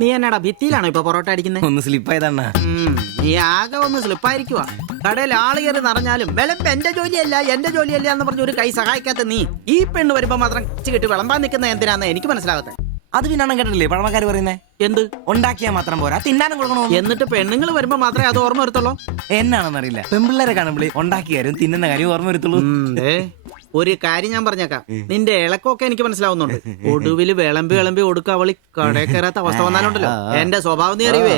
നീ എന്നാടാ ഭിത്തിയിലാണോ ഇപ്പൊ പൊറോട്ട അടിക്കുന്നത്? ഒന്ന് സ്ലിപ്പായതണ്ണ. നീ ആകെ ഒന്ന് സ്ലിപ്പായിരിക്കുവാ. കടയിൽ ആള് കയറി നിറഞ്ഞാലും വിളമ്പ് എന്റെ ജോലിയല്ല എന്ന് പറഞ്ഞ ഒരു കൈ സഹായിക്കാത്ത നീ ഈ പെണ്ണ് വരുമ്പോ മാത്രം കിട്ടി വിളമ്പാൻ നിൽക്കുന്ന എന്തിനാന്ന് എനിക്ക് മനസ്സിലാകത്തെ. അത് പിന്നെ കേട്ടില്ലേ പഴമക്കാര് പറയുന്നേ? എന്ത് ഉണ്ടാക്കിയാ മാത്രം പോരാ, തിന്നാനും കൊടുക്കണോ? എന്നിട്ട് പെണ്ണുങ്ങൾ വരുമ്പോ മാത്രമേ അത് ഓർമ്മ വരുത്തുള്ളൂ. എന്നാണെന്നറിയില്ല, പെൺപിള്ളേരെ കാണുമ്പോൾ ഉണ്ടാക്കിയ കാര്യം തിന്നുന്ന കാര്യം ഓർമ്മ വരുത്തുള്ളൂ. ഒരു കാര്യം ഞാൻ പറഞ്ഞേക്കാം, നിന്റെ ഇളക്കൊക്കെ എനിക്ക് മനസ്സിലാവുന്നുണ്ട്. ഒടുവില് വിളമ്പി കൊടുക്ക അവളി കടയിൽ കയറാത്ത അവസ്ഥ വന്നാലുണ്ടല്ലോ എന്റെ സ്വഭാവം നീ അറിയുവേ.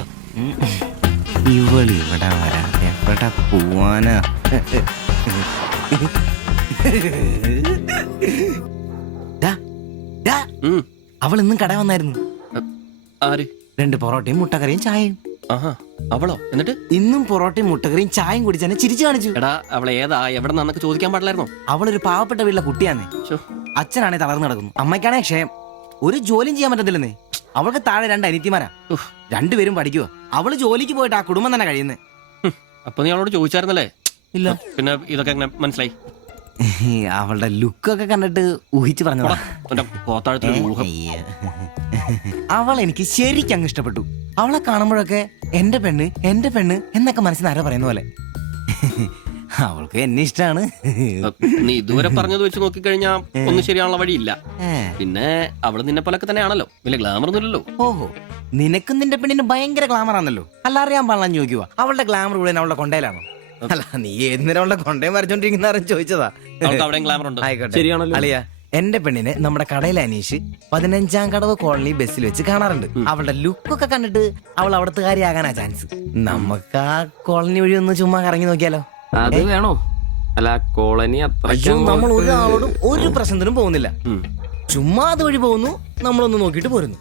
ഇവള് ഇവിടെ വരാൻ എവിടെ പോവാനാ? അവൾ ഇന്നും കട വന്നായിരുന്നു. ആര്? 2 പൊറോട്ടയും മുട്ടക്കറിയും ചായയും. അവളോ? എന്നിട്ട് ഇന്നും പൊറോട്ടയും മുട്ടക്കറിയും ചായയും കുടിച്ചാൽ ചിരിച്ചു കാണിച്ചു. എടാ അവളെ ഏതാ എവിടെ നിന്നൊക്കെ ചോദിക്കാൻ പാടില്ലായിരുന്നോ? അവളൊരു പാവപ്പെട്ട വീട്ടിലെ കുട്ടിയാന്നേ. അച്ഛനാണെ തളർന്നു കിടക്കുന്നു, അമ്മയ്ക്കാണെ ക്ഷയം. ഒരു ജോലിയും ചെയ്യാൻ പറ്റത്തില്ലെന്നേ. അവൾക്ക് താഴെ 2 അനിയത്തിമാരാ, 2 പേരും പഠിക്കുക. അവള് ജോലിക്ക് പോയിട്ട് ആ കുടുംബം തന്നെ കഴിയുന്നേ. അപ്പൊ നീ അവളോട് ചോദിച്ചായിരുന്നല്ലേ? ഇല്ല. പിന്നെ ഇതൊക്കെ എങ്ങനെ മനസ്സിലായി? അവളുടെ ലുക്കൊക്കെ കണ്ടിട്ട് ഊഹിച്ചു പറഞ്ഞതാ. അവൾ എനിക്ക് ശരിക്കും അങ്ങ് ഇഷ്ടപ്പെട്ടു. അവളെ കാണുമ്പോഴൊക്കെ എന്റെ പെണ്ണ് എന്നൊക്കെ മനസ്സിൽ ആരോ പറയുന്ന പോലെ. അവൾക്ക് എന്നെ ഇഷ്ടമാണ്. നീ ഇതുവരെ പറഞ്ഞത് വെച്ച് നോക്കിക്കഴിഞ്ഞാ ഒന്നും ശരിയാണുള്ള വഴിയില്ല. പിന്നെ അവള് നിന്നെ പോലൊക്കെ തന്നെയാണല്ലോ, വലിയ ഗ്ലാമർ ഒന്നുമില്ലല്ലോ. ഓഹോ, നിനക്കും നിന്റെ പെണ്ണിന് ഭയങ്കര ഗ്ലാമർ ആണല്ലോ. അല്ല അറിയാൻ പാടില്ല ചോദിക്കുക, അവളുടെ ഗ്ലാമർ കൂടെ അവളുടെ കൊണ്ടയിലാണോ? അല്ല, നീ ഏതിനും അവളുടെ കൊണ്ടേ മറിച്ചോണ്ടിരിക്കുന്ന ചോദിച്ചതാ. ശരിയാണല്ലോ അളിയ, എന്റെ പെണ്ണിനെ നമ്മുടെ കടയിലെ അനീഷ് 15-ാം കടവ് കോളനി ബസ്സിൽ വെച്ച് കാണാറുണ്ട്. അവളുടെ ലുക്കൊക്കെ കണ്ടിട്ട് അവൾ അവിടുത്തെ കാര്യമാകാനാ ചാൻസ്. നമുക്ക് ആ കോളനി വഴി ഒന്ന് ചുമ്മാ കറങ്ങി നോക്കിയാലോ? അത് വേണോ? അല്ല, കോളനി നമ്മൾ ഒരാളോടും ഒരു പ്രശ്നത്തിനും പോകുന്നില്ല. ചുമ്മാ അത് വഴി പോകുന്നു, നമ്മളൊന്ന് നോക്കിട്ട് പോരുന്നു.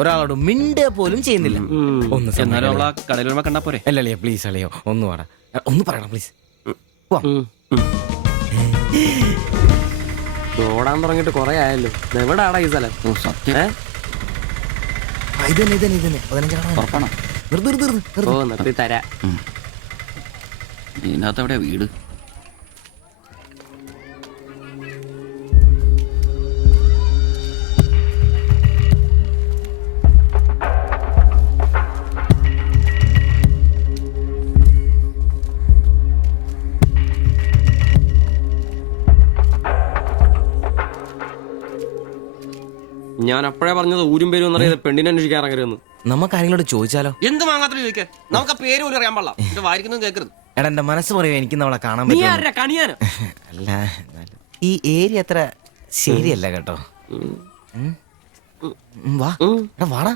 ഒരാളോട് മിണ്ടേ പോലും ചെയ്യുന്നില്ല. അല്ല പ്ലീസ് അളിയോ, ഒന്ന് വാടാ, ഒന്ന് പറയണം പ്ലീസ്. ഓടാൻ തുടങ്ങിട്ട് കൊറേ ആയല്ലോ. എവിടാടാ ഈ സ്ഥലം? നിർത്തി തരാ. ഇതിനകത്തെവിടെയാ വീട്? ഞാൻ അപ്പോഴേ പറഞ്ഞത് ഊരും പേരും എന്നറിയാതെ പെണ്ണിനെ അന്വേഷിക്കാൻ ഇറങ്ങരുതെന്ന്. നമുക്ക് ആരെങ്കിലും ചോദിച്ചാലോ? എന്ത് വാങ്ങാത്ത ചോദിക്കാൻ? നമുക്ക് ആ പേര് പോലും അറിയാൻ പാടില്ല. വായിക്കുന്നത് കേൾക്കരുത്. എടാ, എന്റെ മനസ്സ് പറയൂ, എനിക്ക് നമ്മളെ കാണാൻ പറ്റും. അല്ല, ഈ ഏരിയ അത്ര ശരിയല്ല കേട്ടോ. വാ എടാ, വാടാ.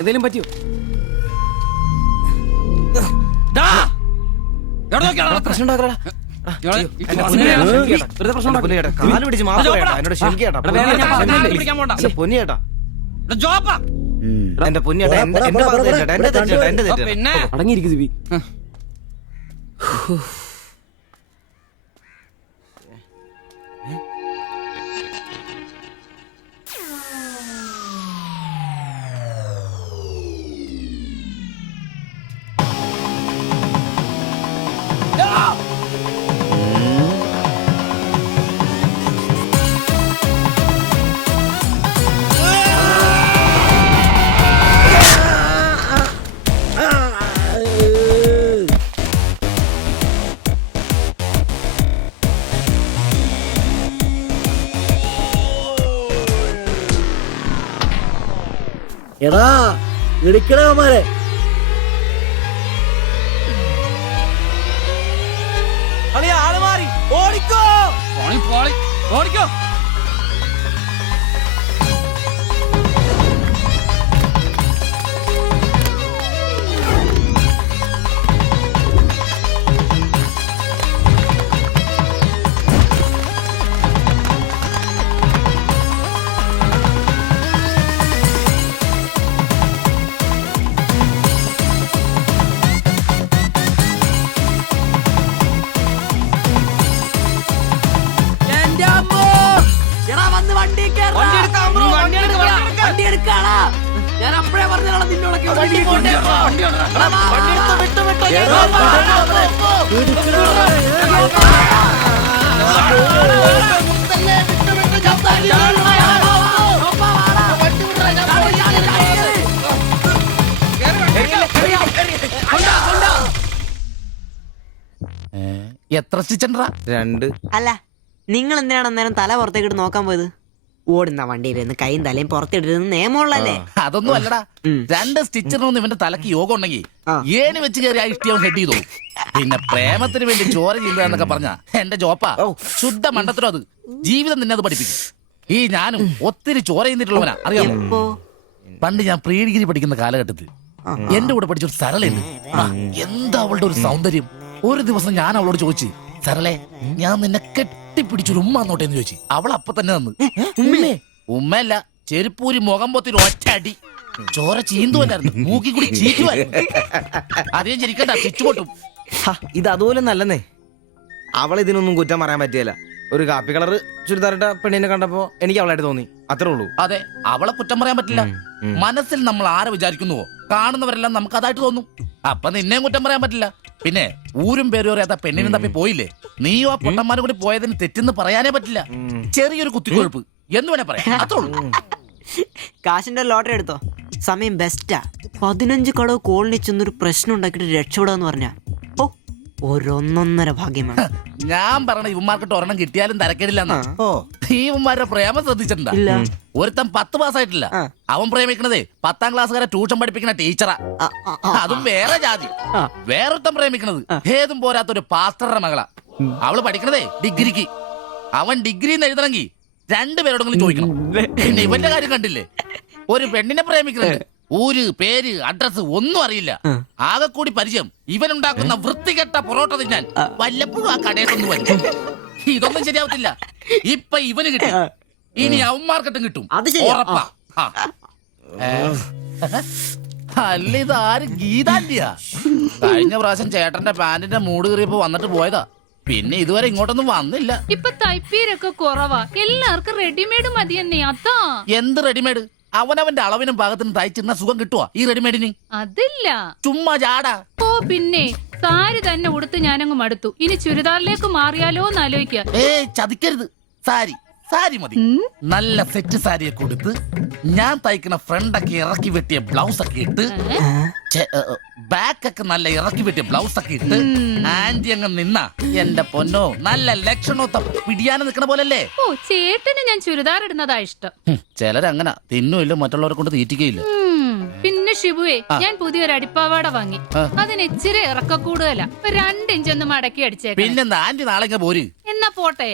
എന്തേലും പറ്റിയോ? പ്രശ്നം ഉണ്ടാക്കടാ. കാല് പിടിച്ച് മാറി എന്നോട് ക്ഷമിക്കേട്ടാ. പൊന്നിയേട്ടാ, എന്റെ പൊന്നിയേട്ടാ, എന്റെ തെറ്റേട്ടാ. അടങ്ങിയിരിക്കും സിബി. എടാ, ഇടിക്കണമാരെ ആള് മാറി. ഓടിക്കോ ഓടിക്കോ. എന്റെ അമ്മോ! ഞാൻ അപ്പഴേ പറഞ്ഞതാണ് നിന്നോടൊക്കെ എത്ര സ്റ്റിച്ചണ്ടാ? 2. അല്ല നിങ്ങൾ എന്തിനാണ് അന്നേരം തല പുറത്തേക്കിട്ട് നോക്കാൻ പോയത്? ഓടുന്ന വണ്ടിയിലിരുന്ന് കൈയും തലയും പുറത്തിട്ടിരുന്ന് നിയമമുള്ളല്ലേ? അതൊന്നും അല്ലടാ. 2 സ്റ്റിച്ചറിനൊന്നും ഇവന്റെ തലക്ക് യോഗം ഉണ്ടെങ്കിൽ ആ. ഏന് വെച്ച് കയറി ആ ഇഷ്ടിയവൻ ഹെഡ് ചെയ്തോ. പിന്നെ പ്രേമത്തിന് വേണ്ടി ചോര ചെയ്യുന്നതെന്നൊക്കെ പറഞ്ഞ എന്റെ ജോപ്പാ ശുദ്ധ മണ്ടത്തരം. അത് ജീവിതം നിന്നെ അത് പഠിപ്പിക്കും. ഈ ഞാനും ഒത്തിരി ചോര ചെയ്യുന്നിട്ടുള്ളവനാ, അറിയാമോ? ഇപ്പോ പണ്ട് ഞാൻ പ്രീ ഡിഗ്രി പഠിക്കുന്ന കാലഘട്ടത്തിൽ എന്റെ കൂടെ പഠിച്ച ഒരു സരളുണ്ട്. എന്താ അവളുടെ ഒരു സൗന്ദര്യം! ഒരു ദിവസം ഞാൻ അവളോട് ചോദിച്ചു, സരളെ ഞാൻ നിന്നെ കെട്ടിപ്പിടിച്ചൊരു ഉമ്മ നോട്ടേന്ന് ചോദിച്ചു. അവൾ അപ്പൊ തന്നെ തന്നു. ഉമ്മയല്ല, ചെരുപ്പൂരി മുഖം പൊത്തി ഒറ്റ അടി. ചോര ചീന്തുവല്ലായിരുന്നു, മൂക്കി കൂടി ചീറ്റുമായിരുന്നു. അധികം ചിരിക്കണ്ട, ചുറ്റുപൊട്ടും. ഇത് അതുപോലെ നല്ലെന്നേ. അവൾ ഇതിനൊന്നും കുറ്റം പറയാൻ പറ്റിയല്ല. ഒരു കാപ്പി കളർ ചുരിദാറിട്ട പെണ്ണിനെ കണ്ടപ്പോ എനിക്ക് അവളായിട്ട് തോന്നി, അത്രേ ഉള്ളൂ. അതെ, അവളെ കുറ്റം പറയാൻ പറ്റില്ല. മനസ്സിൽ നമ്മൾ ആരെ വിചാരിക്കുന്നുവോ കാണുന്നവരെല്ലാം നമുക്ക് അതായിട്ട് തോന്നും. അപ്പൊ നിന്നെയും കുറ്റം പറയാൻ പറ്റില്ല. പിന്നെ ഊരും പേരും അറിയാത്ത പെണ്ണിനും തപ്പി പോയില്ലേ, നീയോ ആ പൊട്ടന്മാരും കൂടി പോയതിന് തെറ്റെന്ന് പറയാനേ പറ്റില്ല. ചെറിയൊരു കുത്തിക്കൊഴുപ്പ് എന്ന് വേണേ പറയാം, അത്രേ ഉള്ളൂ. കാശിന്റെ ലോട്ടറി എടുത്തോ, സമയം ബെസ്റ്റാ. 15 കടവ് കോളിൽ ചെന്നൊരു പ്രശ്നം ഉണ്ടാക്കിയിട്ട് രക്ഷപ്പെടാന്ന് പറഞ്ഞ ഒരൊന്നൊന്നര ഭാഗ്യമാണ്. ഞാൻ പറഞ്ഞ ഇവന്മാർക്കിട്ട് ഒരെണ്ണം കിട്ടിയാലും തരക്കേടില്ലെന്നാ. ഓ, ഈ ഇവന്മാരുടെ പ്രേമം ശ്രദ്ധിച്ചിട്ടുണ്ടാ? ഇല്ല. ഒരുത്തൻ 10 പാസ്സായിട്ടില്ല. അവൻ പ്രേമിക്കണതേ 10ാം ക്ലാസ്സുകാരെ ട്യൂഷൻ പഠിപ്പിക്കുന്ന ടീച്ചറാ. അതും വേറെ ജാതി. വേറൊരുത്തൻ പ്രേമിക്കണത് ഏതും പോരാത്ത ഒരു പാസ്റ്ററുടെ മകളാ. അവള് പഠിക്കണതേ ഡിഗ്രിക്ക്. അവൻ ഡിഗ്രി എഴുതണമെങ്കിൽ 2 പേരോടെങ്കിലും ചോദിക്കണം. പിന്നെ ഇവന്റെ കാര്യം കണ്ടില്ലേ, ഒരു പെണ്ണിനെ പ്രേമിക്കുന്നത് ഊര് പേര് അഡ്രസ് ഒന്നും അറിയില്ല. ആകെ കൂടി പരിചയം ഇവനുണ്ടാക്കുന്ന വൃത്തികെട്ട പൊറോട്ട തിന്നാൻ വല്ലപ്പോഴും ആ കടയിലൊന്നും വരും. ഇതൊന്നും ശരിയാവത്തില്ല. ഇപ്പൊ ഇവന് കിട്ടി, ഇനി അവന്മാർക്കിട്ടും കിട്ടും. അത് ശരിയാ. ഉറപ്പാ. അല്ല, ഇതാര് ഗീതാന്റിയാ? കഴിഞ്ഞ പ്രാവശ്യം ചേട്ടന്റെ പാന്റിന്റെ മൂട് കയറിയപ്പോ വന്നിട്ട് പോയതാ. പിന്നെ ഇതുവരെ ഇങ്ങോട്ടൊന്നും വന്നില്ല. ഇപ്പൊ തയ്പ്പീരൊക്കെ കുറവാ, എല്ലാവർക്കും റെഡിമെയ്ഡ് മതിയെന്നേ. അതാ. എന്ത് റെഡിമെയ്ഡ്? അവനവന്റെ അളവിനും പാകത്തിനും തയ്ച്ചിരുന്ന സുഖം കിട്ടുവാ ഈ റെഡിമെയ്ഡിന്? അതില്ല. ചുമ്മാ ജാടാ. ഓ പിന്നെ സാരി തന്നെ ഉടുത്ത് ഞാനങ്ങ് മടുത്തു. ഇനി ചുരിദാറിലേക്ക് മാറിയാലോ എന്ന് ആലോചിക്കുക. ചതിക്കരുത്. സാരി സാരി മതി. നല്ല സെറ്റ് സാരിയെ കൊടുത്ത് ഞാൻ തയ്ക്കുന്ന ഫ്രണ്ടൊക്കെ ഇറക്കി വെട്ടിയ ബ്ലൗസ് ഒക്കെ ഇട്ട്, ബാക്കൊക്കെ നല്ല ഇറക്കി വെട്ടിയ ബ്ലൗസ് ഒക്കെ ഇട്ട് ആന്റി അങ്ങ് നിന്ന എന്റെ പൊന്നോ നല്ല ലക്ഷണോത്ത പിടിയാന് നിക്കണ പോലല്ലേ. ഓ, ചേട്ടന് ഞാൻ ചുരിദാർ ഇടുന്നതാ ഇഷ്ടം. ചിലരങ്ങനെ തിന്നുമില്ല, മറ്റുള്ളവരെ കൊണ്ട് തീറ്റിക്കയില്ല. പിന്നെ ഷിബുവേ, ഞാൻ പുതിയൊരു അടിപ്പാവാട വാങ്ങി. അതിന് ഇച്ചിരി ഇറക്ക കൂടുതലാ. 2 ഇഞ്ച് ഒന്ന് മടക്കി അടിച്ചേക്കാം. പിന്നെന്താ ആന്റി നാളെ പോര്. എന്നാ പോട്ടെ.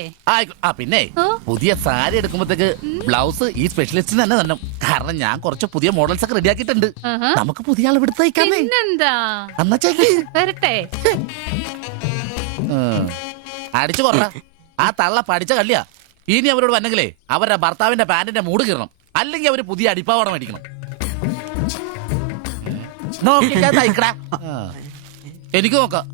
പിന്നെ പുതിയ സാരി എടുക്കുമ്പോഴത്തേക്ക് ബ്ലൗസ് ഈ സ്പെഷ്യലിസ്റ്റിന് തന്നെ തന്നെ. കാരണം ഞാൻ കുറച്ച് പുതിയ മോഡൽസ് ഒക്കെ റെഡിയാക്കിയിട്ടുണ്ട്. നമുക്ക് പുതിയ ആൾ എടുത്ത് തയ്ക്കാന്നേ. പിന്നെന്താ, എന്നാ ചേച്ചി വരട്ടെ. അടിച്ചു കൊറ. ആ തള്ള പഠിച്ച കള്ളിയാ. ഇനി അവരോട് വന്നെങ്കിലേ അവരുടെ ഭർത്താവിന്റെ പാന്റിന്റെ മൂട് കീറണം, അല്ലെങ്കിൽ അവര് പുതിയ അടിപ്പാവാട മേടിക്കണം. നോക്കിക്കാ തയ്ക്കടാ. എനിക്ക് നോക്കാം.